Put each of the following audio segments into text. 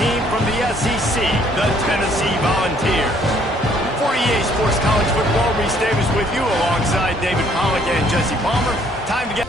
team from the SEC, the Tennessee Volunteers. For EA Sports College Football, Reese Davis with you alongside David Pollack and Jesse Palmer. Time to get...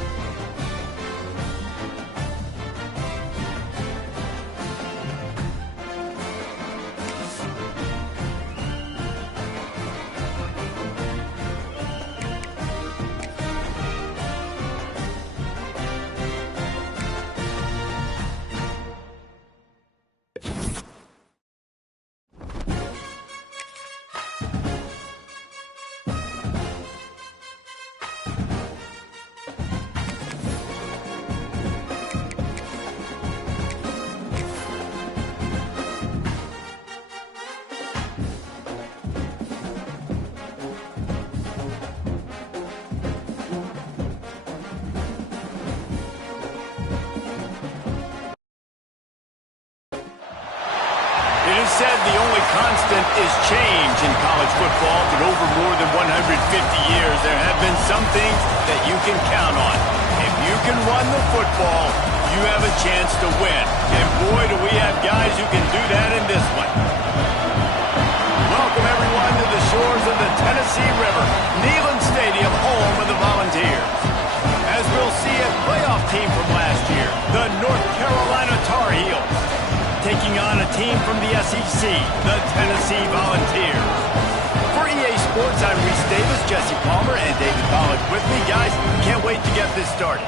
It is said the only constant is change in college football, but over more than 150 years, there have been some things that you can count on. If you can run the football, you have a chance to win. And boy, do we have guys who can do that in this one. Welcome, everyone, to the shores of the Tennessee River, Neyland Stadium, home of the Volunteers. As we'll see a playoff team from last year, the North Carolina Tar Heels, taking on a team from the SEC, the Tennessee Volunteers. For EA Sports, I'm Reese Davis, Jesse Palmer, and David Pollack with me. Guys, can't wait to get this started.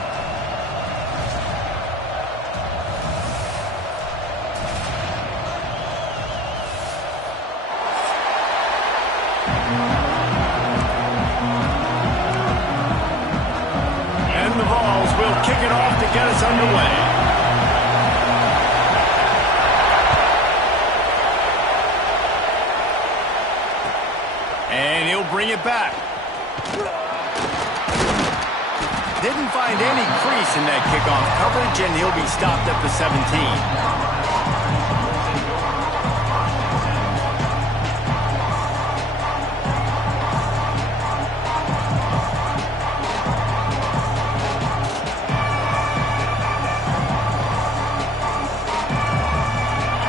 And the Vols will kick it off to get us underway. And he'll bring it back. Didn't find any crease in that kickoff coverage, and he'll be stopped at the 17.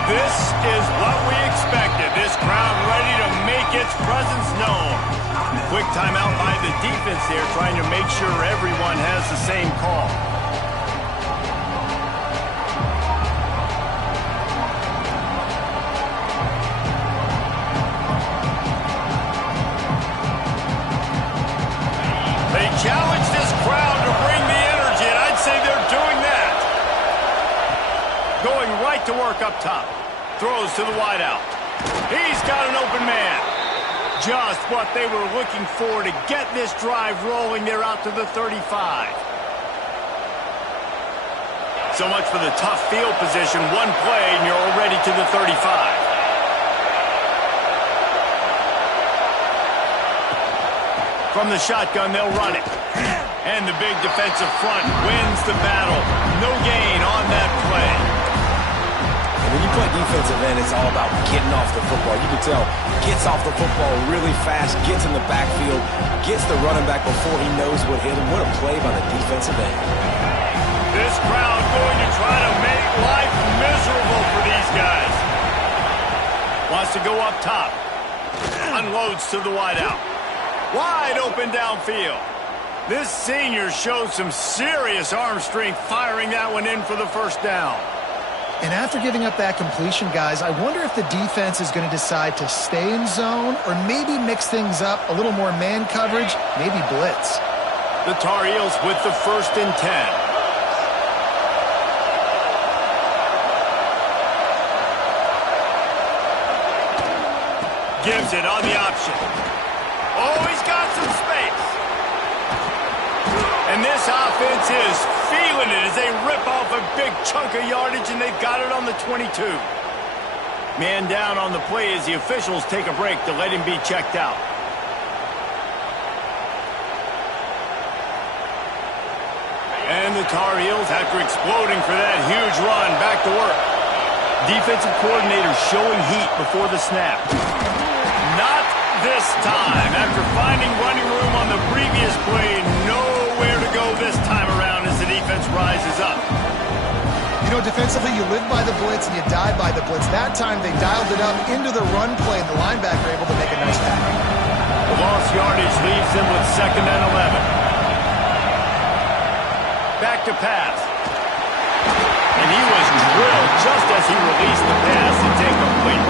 This is what we expected. This crowd ready to make its presence known. Quick timeout by the defense there, trying to make sure everyone has the same call. They challenge this crowd to bring the energy, and I'd say they're doing that. Going right to work up top. Throws to the wideout. He's got an open man. Just what they were looking for to get this drive rolling. They're out to the 35. So much for the tough field position. One play, and you're already to the 35. From the shotgun, they'll run it. And the big defensive front wins the battle. No gain on that play. When you play defensive end, it's all about getting off the football. You can tell, gets off the football really fast, gets in the backfield, gets the running back before he knows what hit him. What a play by the defensive end. This crowd going to try to make life miserable for these guys. Wants to go up top. Unloads to the wideout. Wide open downfield. This senior shows some serious arm strength firing that one in for the first down. And after giving up that completion, guys, I wonder if the defense is going to decide to stay in zone or maybe mix things up, a little more man coverage, maybe blitz. The Tar Heels with the 1st and 10. Gives it on the option. Oh, he's got some space. And this offense is feeling it as they rip off a big chunk of yardage, and they've got it on the 22. Man down on the play as the officials take a break to let him be checked out. And the Tar Heels, after exploding for that huge run, back to work. Defensive coordinator showing heat before the snap. Not this time. After finding running room on the previous play, nowhere to go this time around as the defense rises up. You You know, defensively, you live by the blitz and you die by the blitz. That time, they dialed it up into the run play, and the linebacker able to make a nice tackle. The lost yardage leaves them with 2nd and 11. Back to pass. And he was drilled just as he released the pass. It's incomplete.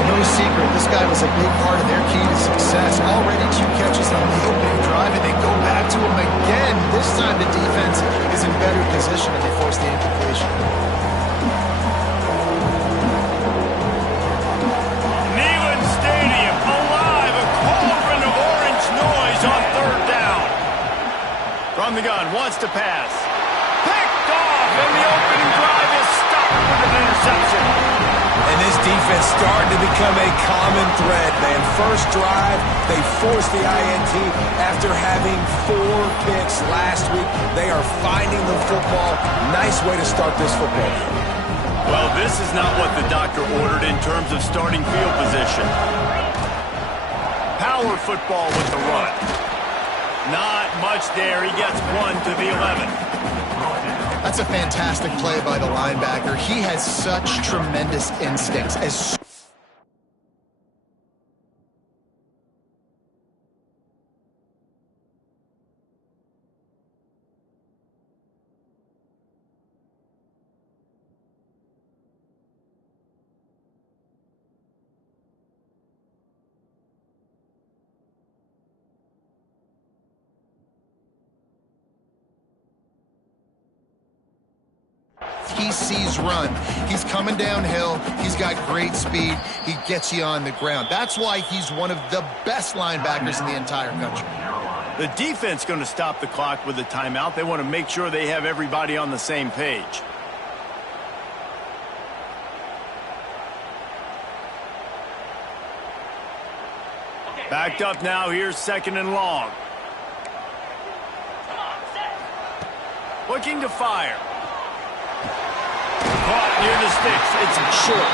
Well, no secret, this guy was a big part of their key to success. Already 2 catches on the opening drive, and they go back to him again. This time the defense is in better position, and they force the incompletion. Neyland Stadium alive, a cauldron of orange noise on 3rd down. From the gun, wants to pass. Picked off, and the opening drive is stopped with an interception. And this defense starting to become a common thread, man. First drive, they forced the INT after having 4 picks last week. They are finding the football. Nice way to start this football game. Well, this is not what the doctor ordered in terms of starting field position. Power football with the run. Not much there. He gets 1 to the 11. That's a fantastic play by the linebacker. He has such tremendous instincts. He sees run. He's coming downhill. He's got great speed. He gets you on the ground. That's why he's one of the best linebackers in the entire country. The defense going to stop the clock with a timeout. They want to make sure they have everybody on the same page. Backed up now. Here's 2nd and long. Looking to fire. Caught near the sticks. It's short.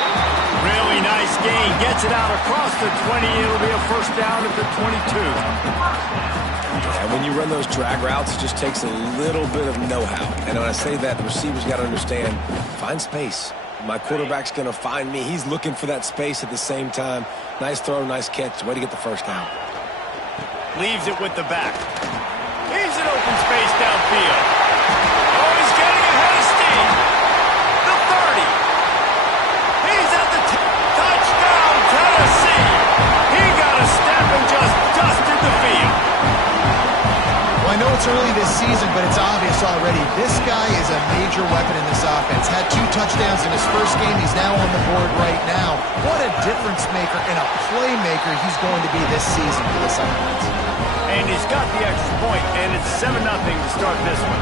Really nice gain. Gets it out across the 20. It'll be a 1st down at the 22. And when you run those drag routes, it just takes a little bit of know-how. And when I say that, the receiver's got to understand, find space. My quarterback's going to find me. He's looking for that space at the same time. Nice throw, nice catch. Way to get the 1st down. Leaves it with the back. Leaves an open space downfield. Oh, he's getting ahead of steam. The 30. He's at the touchdown, Tennessee. He got a step and just dusted the field. Well, I know it's early this season, but it's obvious already. This guy is a major weapon in this offense. Had 2 touchdowns in his first game. He's now on the board right now. What a difference maker and a playmaker he's going to be this season for this offense. And he's got the extra point, and it's 7-0 to start this one.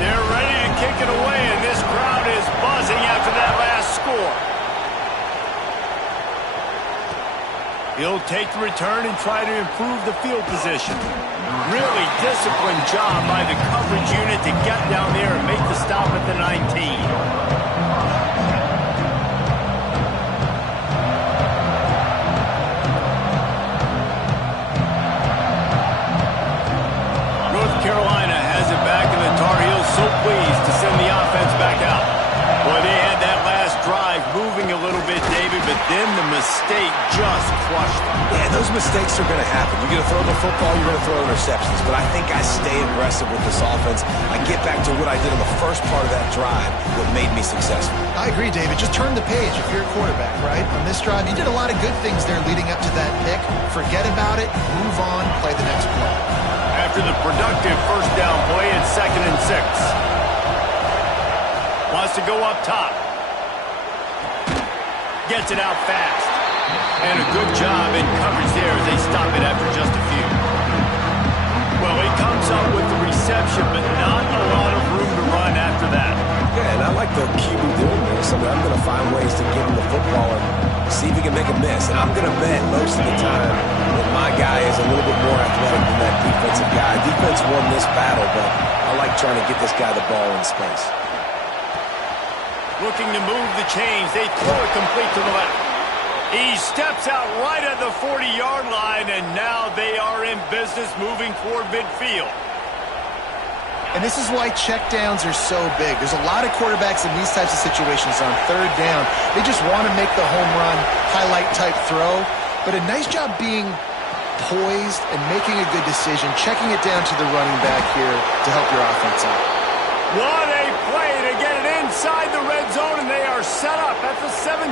They're ready to kick it away, and this crowd is buzzing after that last score. He'll take the return and try to improve the field position. Really disciplined job by the coverage unit to get down there and make the stop at the 19. Carolina has it back, and the Tar Heels so pleased to send the offense back out. Boy, they had that last drive moving a little bit, David, but then the mistake just crushed them. Yeah, those mistakes are going to happen. You're going to throw the football, you're going to throw interceptions, but I think I stay aggressive with this offense. I get back to what I did in the first part of that drive, what made me successful. I agree, David. Just turn the page if you're a quarterback, right? On this drive, you did a lot of good things there leading up to that pick. Forget about it, move on, play the next play. After the productive 1st down play, it's 2nd and 6. Wants to go up top. Gets it out fast. And a good job in coverage there as they stop it after just a few. Well, he comes up with the reception, but not a lot of room to run after that. Yeah, and I like the QB doing this. I mean, I'm going to find ways to give him the football and see if he can make a miss. And I'm going to bet most of the time that my guy is a little bit more athletic than that defensive guy. Defense won this battle, but I like trying to get this guy the ball in space. Looking to move the chains. They throw it complete to the left. He steps out right at the 40-yard line, and now they are in business moving toward midfield. And this is why checkdowns are so big. There's a lot of quarterbacks in these types of situations on third down. They just want to make the home run, highlight-type throw. But a nice job being poised and making a good decision, checking it down to the running back here to help your offense out. What a play to get it inside the red zone, and they are set up at the 17.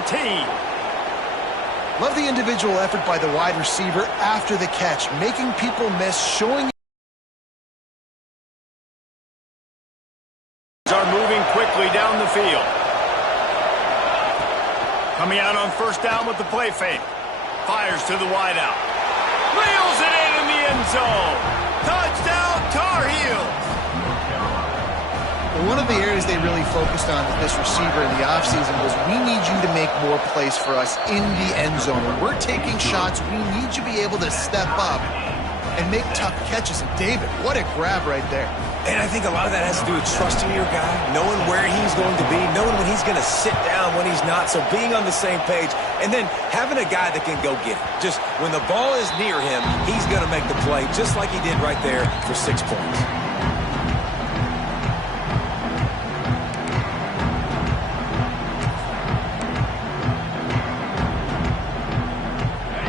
Love the individual effort by the wide receiver after the catch, making people miss, showing are moving quickly down the field. Coming out on first down with the play fake. Fires to the wideout. Reels it in the end zone. Touchdown, Tar Heels. One of the areas they really focused on with this receiver in the offseason was we need you to make more plays for us in the end zone. When we're taking shots, we need you to be able to step up and make tough catches. And David, what a grab right there. And I think a lot of that has to do with trusting your guy, knowing where he's going to be, knowing when he's going to sit down, when he's not, so being on the same page, and then having a guy that can go get it. Just when the ball is near him, he's going to make the play, just like he did right there for 6 points.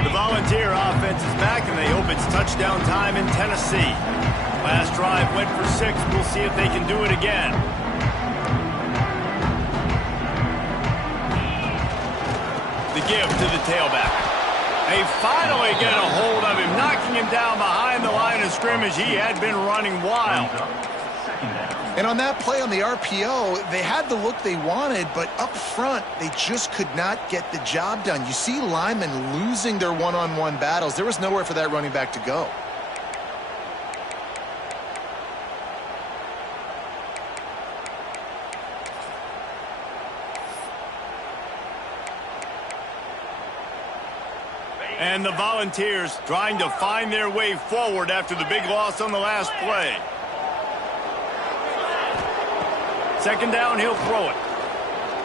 The Volunteer offense is back, and they hope it's touchdown time in Tennessee. Last drive went for 6. We'll see if they can do it again. The give to the tailback. They finally get a hold of him, knocking him down behind the line of scrimmage. He had been running wild. And on that play on the RPO, they had the look they wanted, but up front, they just could not get the job done. You see linemen losing their one-on-one battles. There was nowhere for that running back to go. And the Volunteers trying to find their way forward after the big loss on the last play. Second down, he'll throw it.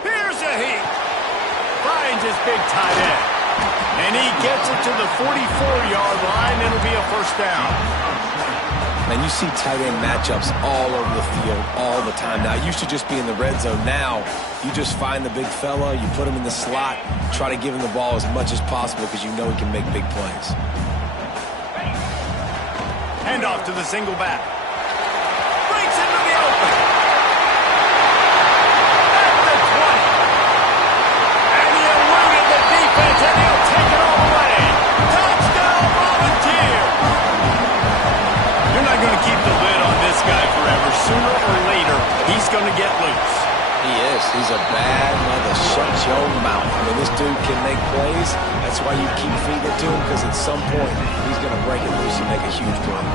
Here's a heat. Finds his big tight end. And he gets it to the 44-yard line. It'll be a first down. Man, you see tight end matchups all over the field all the time now. It used to just be in the red zone. Now, you just find the big fella, you put him in the slot, try to give him the ball as much as possible because you know he can make big plays. Hand off to the single back. Breaks into the open. At the 20. And he eluded the defense, and he'll take it all away. Touchdown, Volunteer. You're not going to keep the lid on this guy forever. Sooner or later, he's going to get loose. He is. He's a bad mother. Shut your mouth. I mean, this dude can make plays. That's why you keep feeding it to him, because at some point, he's going to break it loose and make a huge play.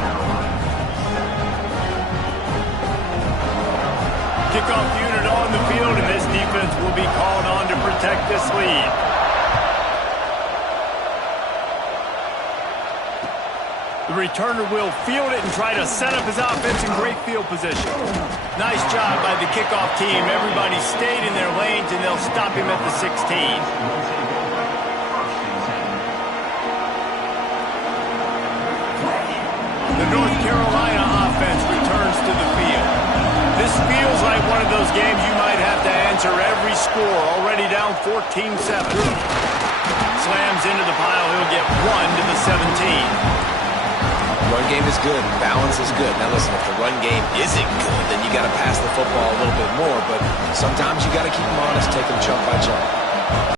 Kickoff unit on the field, and this defense will be called on to protect this lead. The returner will field it and try to set up his offense in great field position. Nice job by the kickoff team. Everybody stayed in their lanes, and they'll stop him at the 16. The North Carolina offense returns to the field. This feels like one of those games you might have to answer every score. Already down 14-7. Slams into the pile. He'll get 1 to the 17. Run game is good. Balance is good. Now listen, if the run game isn't good, then you got to pass the football a little bit more. But sometimes you got to keep them honest, take them chunk by chunk.